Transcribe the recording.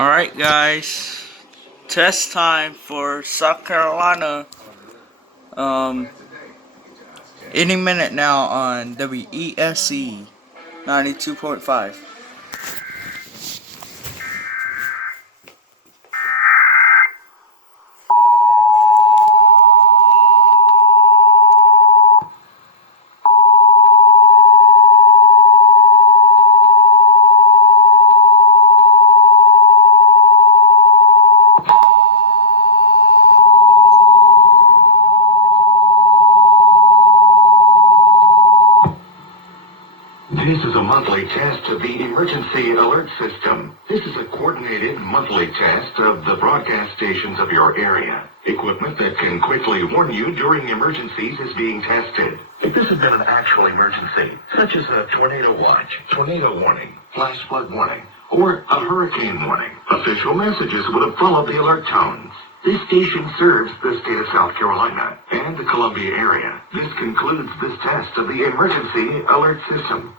Alright guys, test time for South Carolina, any minute now on WESC 92.5. This is a monthly test of the emergency alert system. This is a coordinated monthly test of the broadcast stations of your area. Equipment that can quickly warn you during emergencies is being tested. If this had been an actual emergency, such as a tornado watch, tornado warning, flash flood warning, or a hurricane warning, official messages would have followed the alert tones. This station serves the state of South Carolina and the Columbia area. This concludes this test of the emergency alert system.